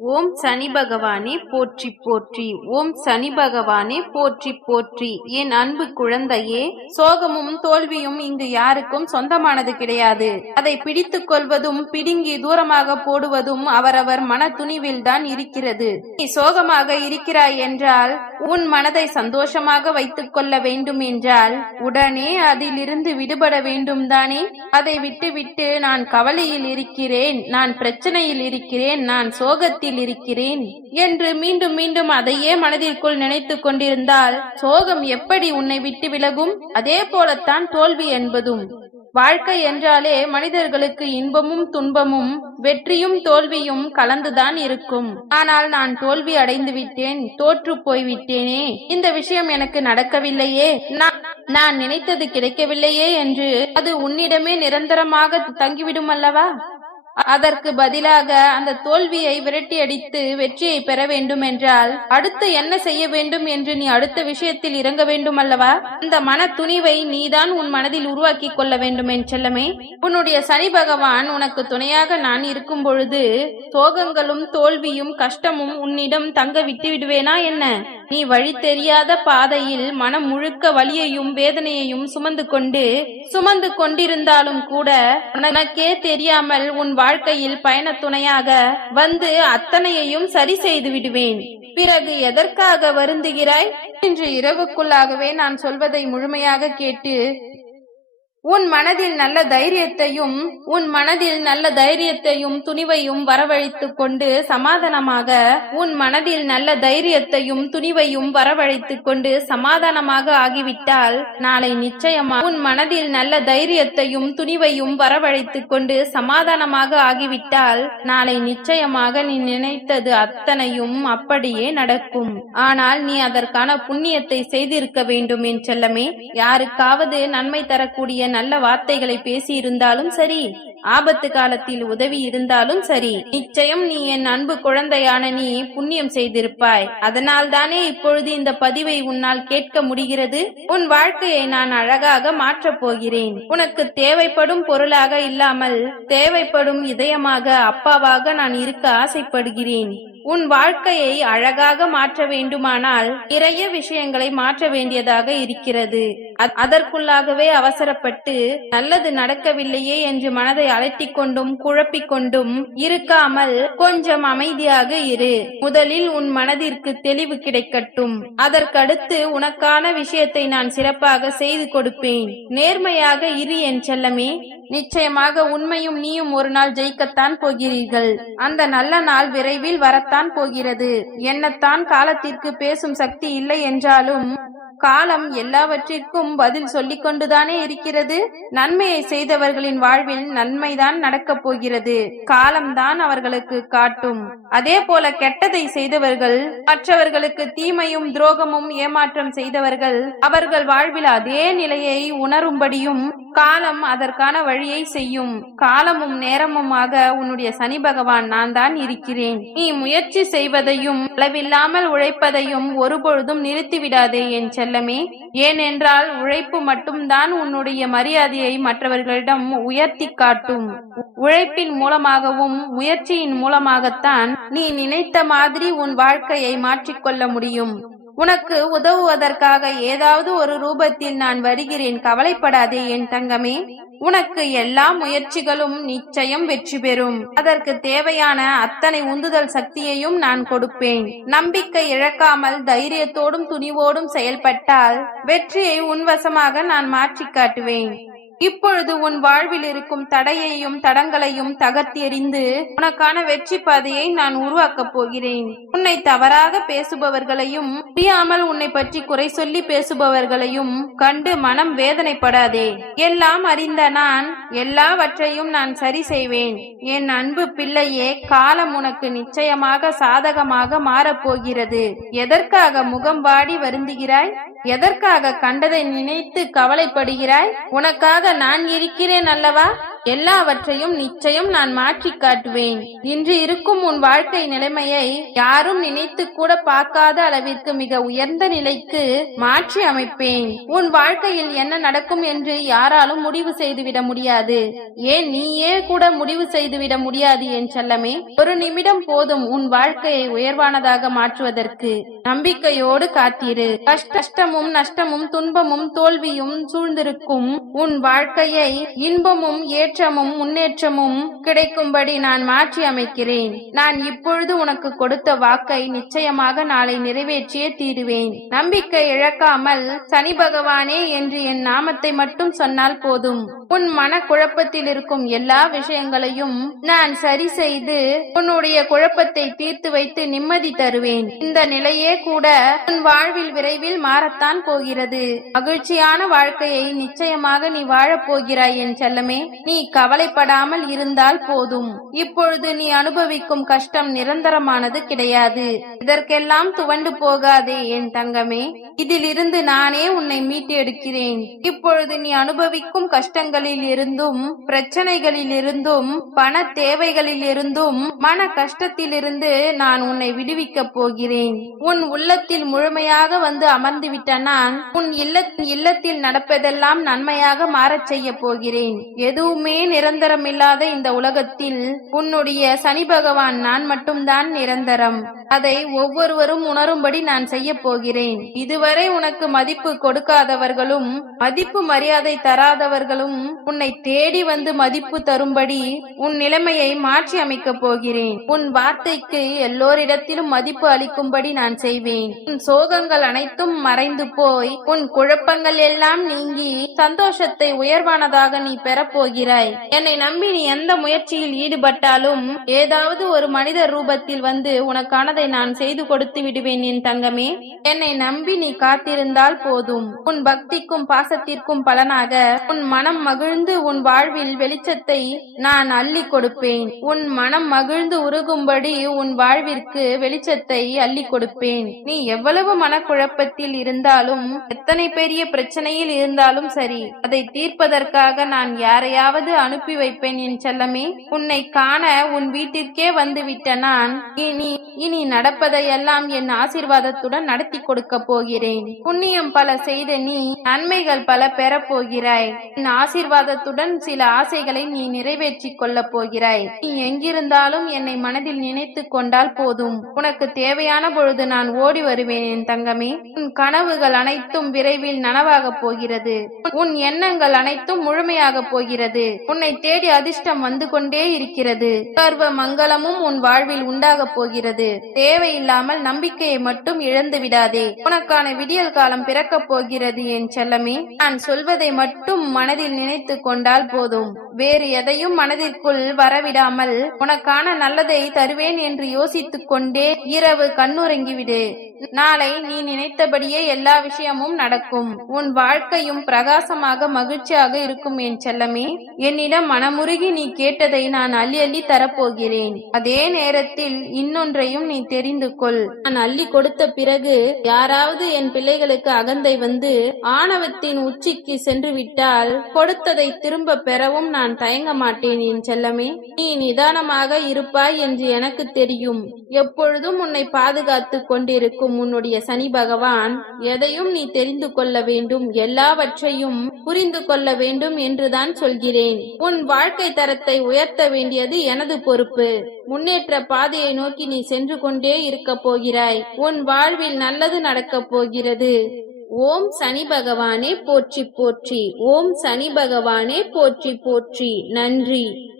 ஓம் சனி பகவானே போற்றி போற்றி. ஓம் சனி பகவானே போற்றி போற்றி. என் அன்பு குழந்தையே சோகமும் தோல்வியும் இங்கு யாருக்கும் சொந்தமானது கிடையாது. அதை பிடித்துக் கொள்வதும் பிடுங்கி தூரமாக போடுவதும் அவரவர் மன துணிவில் தான் இருக்கிறது. நீ சோகமாக இருக்கிறாய் என்றால் உன் மனதை சந்தோஷமாக வைத்துக் கொள்ள வேண்டும் என்றால் உடனே அதிலிருந்து விடுபட வேண்டும் தானே? அதை விட்டுவிட்டு நான் கவலையில் இருக்கிறேன் நான் பிரச்சனையில் இருக்கிறேன் நான் சோகத்தில் இருக்கிறேன் என்று மீண்டும் மீண்டும் அதையே மனதிற்குள் நினைத்துக் கொண்டிருந்தால் சோகம் எப்படி உன்னை விட்டு விலகும்? அதே போலத்தான் தோல்வி என்பதும். வாழ்க்கை என்றாலே மனிதர்களுக்கு இன்பமும் துன்பமும் வெற்றியும் தோல்வியும் கலந்துதான் இருக்கும். ஆனால் நான் தோல்வி அடைந்து விட்டேன் தோற்று போய்விட்டேனே இந்த விஷயம் எனக்கு நடக்கவில்லையே. நான் நான் நினைத்தது கிடைக்கவில்லையே என்று அது உன்னிடமே நிரந்தரமாக தங்கிவிடும் அல்லவா அதற்கு பதிலாக அந்த தோல்வியை விரட்டி அடித்து வெற்றியை பெற வேண்டும் என்றால் அடுத்து என்ன செய்ய வேண்டும் என்று நீ அடுத்த விஷயத்தில் இறங்க வேண்டும் அல்லவா அந்த மன துணிவை நீதான் உன் மனதில் உருவாக்கி கொள்ள வேண்டும் என் செல்லமே. உன்னுடைய சனி பகவான் உனக்கு துணையாக நான் இருக்கும் பொழுது சோகங்களும் தோல்வியும் கஷ்டமும் உன்னிடம் தங்க விட்டு விடுவேனா என்ன? நீ வழி தெரியாத பாதையில் மனம் முழுக்க வலியையும் வேதனையையும் சுமந்து கொண்டு சுமந்து கொண்டிருந்தாலும் கூட உனக்கே தெரியாமல் உன் வாழ்க்கையில் பயண துணையாக வந்து அத்தனையையும் சரி செய்து விடுவேன். பிறகு எதற்காக வருந்துகிறாய்? இன்று இரவுக்குள்ளாகவே நான் சொல்வதை முழுமையாக கேட்டு உன் மனதில் நல்ல தைரியத்தையும் உன் மனதில் நல்ல தைரியத்தையும் துணிவையும் வரவழைத்துக் கொண்டு சமாதானமாக உன் மனதில் நல்ல தைரியத்தையும் துணிவையும் வரவழைத்துக் கொண்டு சமாதானமாக ஆகிவிட்டால் நாளை நிச்சயமா உன் மனதில் நல்ல தைரியத்தையும் துணிவையும் வரவழைத்துக் கொண்டு சமாதானமாக ஆகிவிட்டால் நாளை நிச்சயமாக நீ நினைத்தது அத்தனையும் அப்படியே நடக்கும். ஆனால் நீ அதற்கான புண்ணியத்தை செய்திருக்க வேண்டும் என் செல்லமே. யாருக்காவது நன்மை தரக்கூடிய நல்ல வார்த்தைகளை பேசியிருந்தாலும் சரி. ஆபத்து காலத்தில் உதவி இருந்தாலும் சரி. நிச்சயம் நீ என் அன்பு குழந்தையான நீ புண்ணியம் செய்திருப்பாய். அதனால் தானே இப்பொழுது இந்த பதிவை உன்னால் கேட்க முடிகிறது. உன் வாழ்க்கையை நான் அழகாக மாற்றப் போகிறேன். உனக்கு தேவைப்படும் பொருளாக இல்லாமல் தேவைப்படும் இதயமாக அப்பாவாக நான் இருக்க ஆசைப்படுகிறேன். உன் வாழ்க்கையை அழகாக மாற்ற வேண்டுமானால் நிறைய விஷயங்களை மாற்ற வேண்டியதாக இருக்கிறது. அதற்குள்ளாகவே அவசரப்பட்டு நல்லது நடக்கவில்லையே என்று மனதை அலட்டிக் கொண்டும் குழப்பிக் கொண்டும் இருக்காமல் கொஞ்சம் அமைதியாக இரு. முதலில் உன் மனதிற்கு தெளிவு கிடைக்கட்டும். அதற்கடுத்து உனக்கான விஷயத்தை நான் சிறப்பாக செய்து கொடுப்பேன். நேர்மையாக இரு என் செல்லமே. நிச்சயமாக உண்மையும் நீயும் ஒரு நாள் ஜெயிக்கத்தான் போகிறீர்கள். அந்த நல்ல நாள் விரைவில் வரத்தான் போகிறது. என்னத்தான் காலத்திற்கு பேசும் சக்தி இல்லை என்றாலும் காலம் எல்லாவற்றிற்கும் பதில் சொல்லிக் கொண்டுதானே இருக்கிறது? நன்மையை செய்தவர்களின் வாழ்வில் நன்மைதான் நடக்கப் போகிறது. காலம்தான் அவர்களுக்கு காட்டும். அதே போல கெட்டதை செய்தவர்கள் மற்றவர்களுக்கு தீமையும் துரோகமும் ஏமாற்றம் செய்தவர்கள் அவர்கள் வாழ்வில் அதே நிலையை உணரும்படியும் காலம் அதற்கான வழியை செய்யும். காலமும் நேரமுமாக உன்னுடைய சனி பகவான் நான் தான் இருக்கிறேன். நீ முயற்சி செய்வதையும் அளவில்லாமல் உழைப்பதையும் ஒருபொழுதும் நிறுத்திவிடாதே என் செல்லமே. ஏனென்றால் உழைப்பு மட்டும்தான் உன்னுடைய மரியாதையை மற்றவர்களிடம் உயர்த்தி காட்டும். உழைப்பின் மூலமாகவும் முயற்சியின் மூலமாகத்தான் நீ நினைத்த மாதிரி உன் வாழ்க்கையை மாற்றிக்கொள்ள முடியும். உனக்கு உதவுவதற்காக ஏதாவது ஒரு ரூபத்தில் நான் வருகிறேன் கவலைப்படாதே என் தங்கமே. உனக்கு எல்லா முயற்சிகளும் நிச்சயம் வெற்றி பெறும். அதற்கு தேவையான அத்தனை உந்துதல் சக்தியையும் நான் கொடுப்பேன். நம்பிக்கை இழக்காமல் தைரியத்தோடும் துணிவோடும் செயல்பட்டால் வெற்றியை உன்வசமாக நான் மாற்றி காட்டுவேன். இப்பொழுது உன் வாழ்வில் இருக்கும் தடையையும் தடங்களையும் தகர்த்தெறிந்து உனக்கான வெற்றி பாதையை நான் உருவாக்கப் போகிறேன். உன்னை தவறாக பேசுபவர்களையும் புரியாமல் உன்னை பற்றி குறை சொல்லி பேசுபவர்களையும் கண்டு மனம் வேதனைப்படாதே. எல்லாம் அறிந்த நான் எல்லாவற்றையும் நான் சரி செய்வேன். என் அன்பு பிள்ளையே காலம் உனக்கு நிச்சயமாக சாதகமாக மாறப்போகிறது எதற்காக முகம் வாடி வருந்துகிறாய்? எதற்காக கண்டதை நினைத்து கவலைப்படுகிறாய்? உனக்காக நான் இருக்கிறேன் அல்லவா? எல்லாவற்றையும் நிச்சயம் நான் மாற்றி காட்டுவேன். இன்று இருக்கும் உன் வாழ்க்கை நிலைமையை யாரும் நினைத்து கூட பார்க்காத அளவிற்கு மிக உயர்ந்த நிலைக்கு மாற்றி அமைப்பேன். உன் வாழ்க்கையில் என்ன நடக்கும் என்று யாராலும் முடிவு செய்துவிட முடியாது. ஏன் நீயே கூட முடிவு செய்துவிட முடியாது என் செல்லமே? ஒரு நிமிடம் போதும் உன் வாழ்க்கையை உயர்வானதாக மாற்றுவதற்கு. நம்பிக்கையோடு காத்திரு. கஷ்டமும் நஷ்டமும் துன்பமும் தோல்வியும் சூழ்ந்திருக்கும் உன் வாழ்க்கையை இன்பமும் ஏற்றமும் முன்னேற்றமும் கிடைக்கும்படி நான் மாற்றி அமைக்கிறேன். நான் இப்பொழுது உனக்கு கொடுத்த வாக்கை நிச்சயமாக நாளை நிறைவேற்றியே தீருவேன். நம்பிக்கை இழக்காமல் சனி பகவானே என்று என் நாமத்தை மட்டும் சொன்னால் போதும். உன் மனக்குழப்பத்தில் இருக்கும் எல்லா விஷயங்களையும் நான் சரி செய்து உன்னுடைய குழப்பத்தை தீர்த்து வைத்து நிம்மதி தருவேன். இந்த நிலையே கூட உன் வாழ்வில் விரைவில் மாறத்தான் போகிறது. மகிழ்ச்சியான வாழ்க்கையை நிச்சயமாக நீ வாழப்போகிறாய் என் செல்லமே. நீ கவலைப்படாமல் இருந்தால் போதும். இப்பொழுது நீ அனுபவிக்கும் கஷ்டம் நிரந்தரமானது கிடையாது. இதற்கெல்லாம் துவண்டு போகாதே என் தங்கமே. இதிலிருந்து நானே உன்னை மீட்டெடுக்கிறேன். இப்பொழுது நீ அனுபவிக்கும் கஷ்டங்களில் இருந்தும் பிரச்சனைகளில் இருந்தும் பண தேவைகளில் இருந்தும் மன கஷ்டத்திலிருந்து நான் உன்னை விடுவிக்கப் போகிறேன். உன் உள்ளத்தில் முழுமையாக வந்து அமர்ந்து விட்ட நான் உன் இல்லத்தில் நடப்பதெல்லாம் நன்மையாக மாறச் செய்ய போகிறேன். எதுவுமே நிரந்தரமில்லாத இந்த உலகத்தில் உன்னுடைய சனி பகவான் நான் மட்டும்தான் நிரந்தரம். அதை ஒவ்வொருவரும் உணரும்படி நான் செய்ய போகிறேன். இதுவரை உனக்கு மதிப்பு கொடுக்காதவர்களும் மதிப்பு மரியாதை தராதவர்களும் உன்னை தேடி வந்து மதிப்பு தரும்படி உன் நிலைமையை மாற்றி அமைக்கப் போகிறேன். உன் வார்த்தைக்கு எல்லோரிடத்திலும் மதிப்பு அளிக்கும்படி நான் செய்வேன். உன் சோகங்கள் அனைத்தும் மறைந்து போய் உன் குழப்பங்கள் எல்லாம் நீங்கி சந்தோஷத்தை உயர்வானதாக நீ பெறப்போகிறாய் இருக்கிறாய் என்னை நம்பி நீ எந்த முயற்சியில் ஈடுபட்டாலும் ஏதாவது ஒரு மனித ரூபத்தில் வந்து உனக்கானதை நான் செய்து கொடுத்து விடுவேன் என் தங்கமே. என்னை நம்பி நீ காத்திருந்தால் போதும். உன் பக்திக்கும் பாசத்திற்கும் பலனாக உன் மனம் மகிழ்ந்து உன் வாழ்வில் வெளிச்சத்தை நான் அள்ளி கொடுப்பேன். உன் மனம் மகிழ்ந்து உருகும்படி உன் வாழ்விற்கு வெளிச்சத்தை அள்ளி கொடுப்பேன். நீ எவ்வளவு மனக்குழப்பத்தில் இருந்தாலும் எத்தனை பெரிய பிரச்சனையில் இருந்தாலும் சரி அதை தீர்ப்பதற்காக நான் யாரையாவது அனுப்பி வைப்பேன் என் செல்லமே. உன்னை காண உன் வீட்டிற்கே வந்துவிட்ட நான் இனி இனி நடப்பதையெல்லாம் என் ஆசிர்வாதத்துடன் நடத்தி கொடுக்க போகிறேன். புண்ணியம் பல செய்த நீ நன்மைகள் பல பெறப்போகிறாய் என் ஆசீர்வாதத்துடன் சில ஆசைகளை நீ நிறைவேற்றிக் கொள்ளப் போகிறாய். நீ எங்கிருந்தாலும் என்னை மனதில் நினைத்து கொண்டால் போதும். உனக்கு தேவையான பொழுது நான் ஓடி வருவேன் என் தங்கமே. உன் கனவுகள் அனைத்தும் விரைவில் நனவாகப் போகிறது. உன் எண்ணங்கள் அனைத்தும் முழுமையாகப் போகிறது. உன்னை தேடி அதிர்ஷ்டம் வந்து கொண்டே இருக்கிறது. சர்வ மங்களமும் உன் வாழ்வில் உண்டாகப் போகிறது. தேவையில்லாமல் நம்பிக்கையை மட்டும் இழந்து விடாதே. உனக்கான விடியல் காலம் பிறக்கப் போகிறது என் செல்லமே. நான் சொல்வதை மட்டும் மனதில் நினைத்து கொண்டால் போதும். வேறு எதையும் மனதிற்குள் வரவிடாமல் உனக்கான நல்லதை தருவேன் என்று யோசித்துக் கொண்டே இரவு கண்ணுறங்கிவிடு. நாளை நீ நினைத்தபடியே எல்லா விஷயமும் நடக்கும். உன் வாழ்க்கையும் பிரகாசமாக மகிழ்ச்சியாக இருக்கும் என் செல்லமே. என்னிடம் மனமுருகி நீ கேட்டதை நான் அள்ளி அள்ளி தரப்போகிறேன். அதே நேரத்தில் இன்னொன்றையும் நீ தெரிந்து கொள். நான் அள்ளி கொடுத்த பிறகு யாராவது என் பிள்ளைகளுக்கு அகந்தை வந்து ஆணவத்தின் உச்சிக்கு சென்று விட்டால் கொடுத்ததை திரும்ப பெறவும் நான் தயங்க மாட்டேன் என் செல்லமே. நீ நிதானமாக இருப்பாய் என்று எனக்கு தெரியும். எப்பொழுதும் உன்னை பாதுகாத்துக் கொண்டிருக்கும் உன்னுடைய சனி பகவான் எதையும் நீ தெரிந்து கொள்ள வேண்டும். எல்லாவற்றையும் புரிந்து கொள்ள வேண்டும் என்றுதான் சொல்கிறேன். உன் வாழ்க்கை தரத்தை உயர்த்த வேண்டியது எனது பொறுப்பு. முன்னேற்ற பாதையை நோக்கி நீ சென்று கொண்டே இருக்கப் போகிறாய். உன் வாழ்வில் நல்லது நடக்கப் போகிறது. ஓம் சனி பகவானே போற்றி போற்றி. ஓம் சனி பகவானே போற்றி போற்றி. நன்றி.